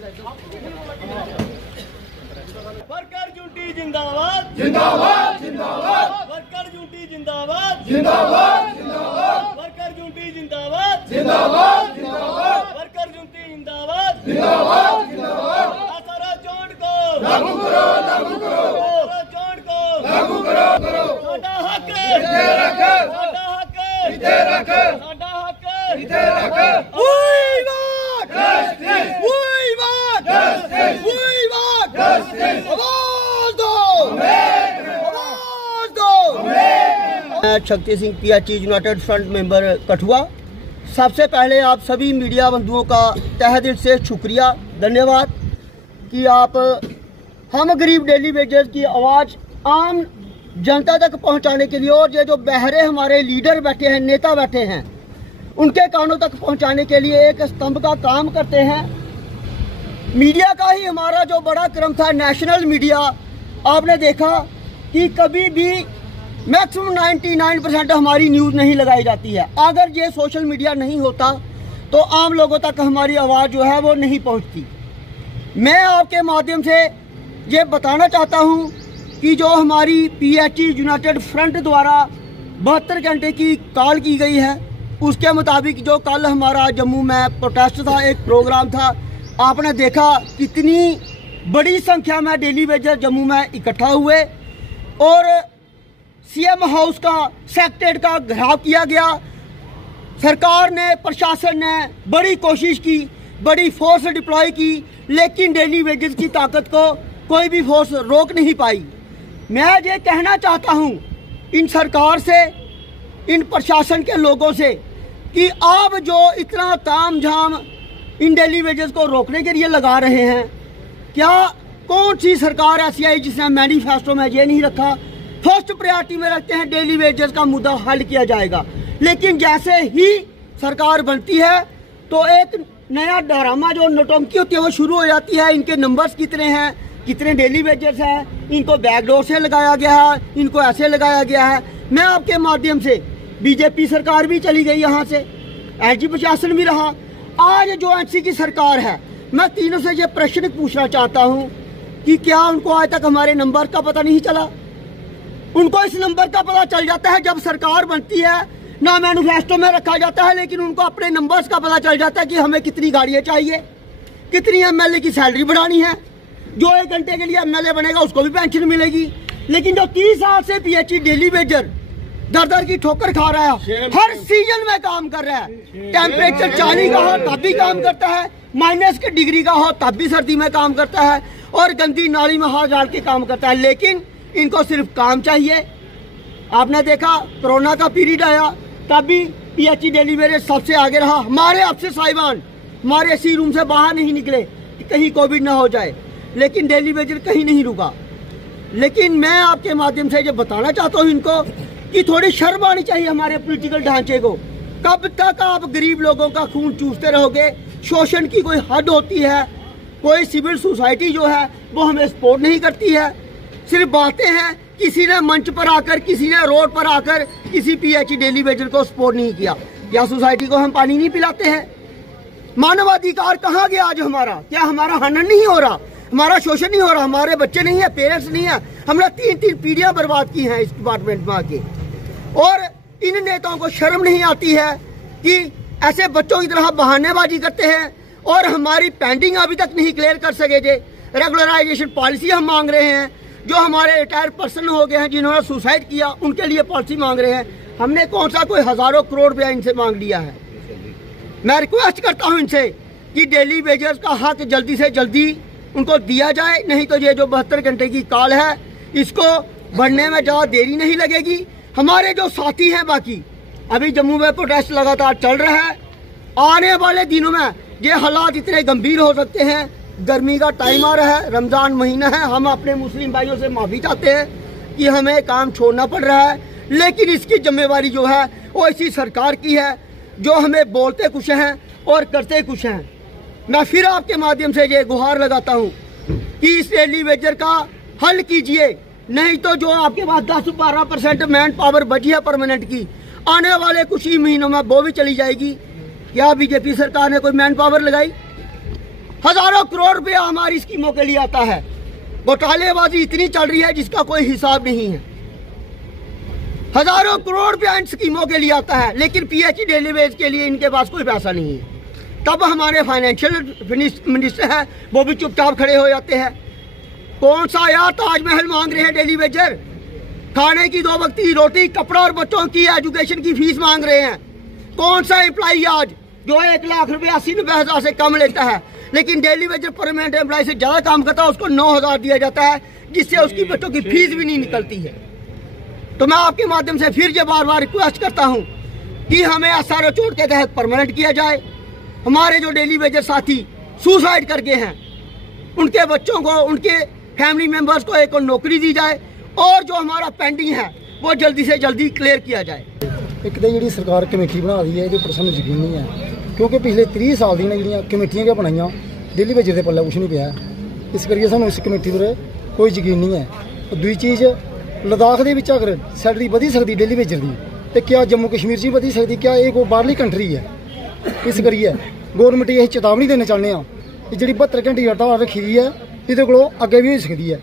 Worker unity जिंदाबाद जिंदाबाद जिंदाबाद वर्कर यूनिटी जिंदाबाद जिंदाबाद जिंदाबाद वर्कर यूनिटी जिंदाबाद जिंदाबाद जिंदाबाद वर्कर यूनिटी जिंदाबाद जिंदाबाद जिंदाबाद आसारा चोट को लागू करो आसारा चोट को लागू करो साडा हक इत्थे रख साडा हक इत्थे रख साडा हक इत्थे रख Shakti Singh PHE United front member Kathua. सबसे पहले आप सभी मीडिया बंधुओं का तहे दिल से शुक्रिया धन्यवाद कि आप हम गरीब डेली वेजर्स की आवाज़ आम जनता तक पहुंचाने के लिए और ये जो बहरे हमारे लीडर बैठे हैं, नेता बैठे हैं, उनके कानों तक पहुंचाने के लिए एक स्तंभ का काम करते हैं। मीडिया का ही हमारा जो बड़ा क्रम था, नेशनल मीडिया, आपने देखा कि कभी भी मैक्सिमम 99% हमारी न्यूज़ नहीं लगाई जाती है। अगर ये सोशल मीडिया नहीं होता तो आम लोगों तक हमारी आवाज़ जो है वो नहीं पहुंचती। मैं आपके माध्यम से ये बताना चाहता हूं कि जो हमारी PHE यूनाइटेड फ्रंट द्वारा 72 घंटे की कॉल की गई है, उसके मुताबिक जो कल हमारा जम्मू में प्रोटेस्ट था, एक प्रोग्राम था, आपने देखा कितनी बड़ी संख्या में डेली वेजर जम्मू में इकट्ठा हुए और CM हाउस का सेक्रेटरीट का घेराव किया गया। सरकार ने, प्रशासन ने बड़ी कोशिश की, बड़ी फोर्स डिप्लॉय की, लेकिन डेली वेजेस की ताकत को कोई भी फोर्स रोक नहीं पाई। मैं ये कहना चाहता हूँ इन सरकार से, इन प्रशासन के लोगों से कि आप जो इतना तामझाम इन डेली वेजेस को रोकने के लिए लगा रहे हैं, क्या कौन सी सरकार ऐसी आई जिसने मैनिफेस्टो में ये नहीं रखा? फर्स्ट प्रायोरिटी में रखते हैं डेली वेजेस का मुद्दा हल किया जाएगा, लेकिन जैसे ही सरकार बनती है तो एक नया ड्रामा जो नौटंकी होती है वो शुरू हो जाती है। इनके नंबर्स कितने हैं, कितने डेली वेजेस हैं, इनको बैकडोर से लगाया गया है, इनको ऐसे लगाया गया है। मैं आपके माध्यम से, बीजेपी सरकार भी चली गई यहाँ से, एसजी प्रशासन भी रहा, आज जो एनसी की सरकार है, मैं तीनों से ये प्रश्न पूछना चाहता हूँ कि क्या उनको आज तक हमारे नंबर का पता नहीं चला? उनको इस नंबर का पता चल जाता है जब सरकार बनती है, ना मैनिफेस्टो में रखा जाता है, लेकिन उनको अपने नंबर्स का पता चल जाता है कि हमें कितनी गाड़ियाँ चाहिए, कितनी MLA की सैलरी बढ़ानी है। जो 1 घंटे के लिए MLA बनेगा उसको भी पेंशन मिलेगी, लेकिन जो 30 साल से PHE डेली वेजर दर दर की ठोकर खा रहा है, हर सीजन में काम कर रहा है, टेम्परेचर 40 का हो तब भी काम करता है, माइनस के डिग्री का हो तब भी सर्दी में काम करता है और गंदी नाली में हाथ डाल के काम करता है, लेकिन इनको सिर्फ काम चाहिए। आपने देखा कोरोना का पीरियड आया तब भी PHE डेली वेजर सबसे आगे रहा। हमारे अफसर साहिबान हमारे AC रूम से बाहर नहीं निकले कि कहीं कोविड ना हो जाए, लेकिन डेली वेजर कहीं नहीं रुका। लेकिन मैं आपके माध्यम से ये बताना चाहता हूँ इनको कि थोड़ी शर्म आनी चाहिए हमारे पॉलिटिकल ढांचे को। कब तक आप गरीब लोगों का खून चूसते रहोगे? शोषण की कोई हद होती है? कोई सिविल सोसाइटी जो है वो हमें सपोर्ट नहीं करती है, सिर्फ बातें हैं। किसी ने मंच पर आकर, किसी ने रोड पर आकर किसी PHE डेली वेजर को सपोर्ट नहीं किया। क्या सोसाइटी को हम पानी नहीं पिलाते हैं? मानवाधिकार कहाँ गया आज हमारा? क्या हमारा हनन नहीं हो रहा? हमारा शोषण नहीं हो रहा? हमारे बच्चे नहीं है, पेरेंट्स नहीं है? हमने 3 पीढ़ियां बर्बाद की हैं इस डिपार्टमेंट में आके, और इन नेताओं को शर्म नहीं आती है कि ऐसे बच्चों की तरह बहानेबाजी करते हैं और हमारी पेंडिंग अभी तक नहीं क्लियर कर सके। जे रेगुलराइजेशन पॉलिसी हम मांग रहे हैं, जो हमारे रिटायर्ड पर्सन हो गए हैं जिन्होंने सुसाइड किया उनके लिए पॉलिसी मांग रहे हैं। हमने कौन सा कोई हजारों करोड़ रुपया इनसे मांग लिया है? मैं रिक्वेस्ट करता हूं इनसे कि डेली वेजर्स का हक जल्दी से जल्दी उनको दिया जाए, नहीं तो ये जो 72 घंटे की कॉल है इसको बढ़ने में ज़्यादा देरी नहीं लगेगी। हमारे जो साथी हैं बाकी, अभी जम्मू में प्रोटेस्ट लगातार चल रहा है, आने वाले दिनों में ये हालात इतने गंभीर हो सकते हैं। गर्मी का टाइम आ रहा है, रमज़ान महीना है, हम अपने मुस्लिम भाइयों से माफ़ी चाहते हैं कि हमें काम छोड़ना पड़ रहा है, लेकिन इसकी जिम्मेवारी जो है वो इसी सरकार की है जो हमें बोलते कुछ हैं और करते कुछ हैं। मैं फिर आपके माध्यम से ये गुहार लगाता हूँ कि इस डेली वेजर का हल कीजिए, नहीं तो जो आपके पास 10-12% मैन पावर बची है परमानेंट की, आने वाले कुछ ही महीनों में वो भी चली जाएगी। क्या बीजेपी सरकार ने कोई मैन पावर लगाई? हजारों करोड़ रुपया हमारी स्कीमों के लिए आता है। घोटालेबाजी इतनी चल रही है जिसका कोई हिसाब नहीं है। हजारों करोड़ रुपया इन स्कीमों के लिए आता है, लेकिन पीएचई डेली वेज के लिए इनके पास कोई पैसा नहीं है। तब हमारे फाइनेंशियल मिनिस्टर हैं, वो भी चुपचाप खड़े हो जाते हैं। कौन सा यार ताजमहल मांग रहे हैं डेली वेजर, खाने की 2 वक्त की रोटी, कपड़ा और बच्चों की एजुकेशन की फीस मांग रहे हैं। कौन सा एम्प्लॉई आज जो 1 लाख रुपया 80-90 हज़ार से कम लेता है, लेकिन डेली वेजर परमानेंट एम्प्लॉय से ज्यादा काम करता है, उसको 9,000 दिया जाता है, जिससे उसकी बच्चों की फीस भी नहीं निकलती है। तो मैं आपके माध्यम से फिर ये बार बार रिक्वेस्ट करता हूँ कि हमें SRO चोट के तहत परमानेंट किया जाए। हमारे जो डेली वेजर साथी सुसाइड करके हैं, उनके बच्चों को, उनके फैमिली मेंबर्स को एक और नौकरी दी जाए, और जो हमारा पेंडिंग है वो जल्दी से जल्दी क्लियर किया जाए। एक तो जी सरकार कमेटी बना दी है, ये पर सानू यकीन नहीं है, क्योंकि पिछले 30 साल दी जी कमेटियां क्या बनाई, डेली वेजर के पल्ले कुछ नहीं पाया। इस करके सानू इस कमेटी पर कोई यकीन नहीं है। और दूसरी चीज़, लद्दाख के अगर सैलरी वधी सकती डेली वेजर की, तो क्या जम्मू कश्मीर च वधी सकती? क्या ये कोई बाहरली कंट्री है? इस करिए गौरमेंट यही चेतावनी देना चाहते हैं कि जी 72 घंटे हड़ताल रखी दी है, ये अगे भी हो सकती है।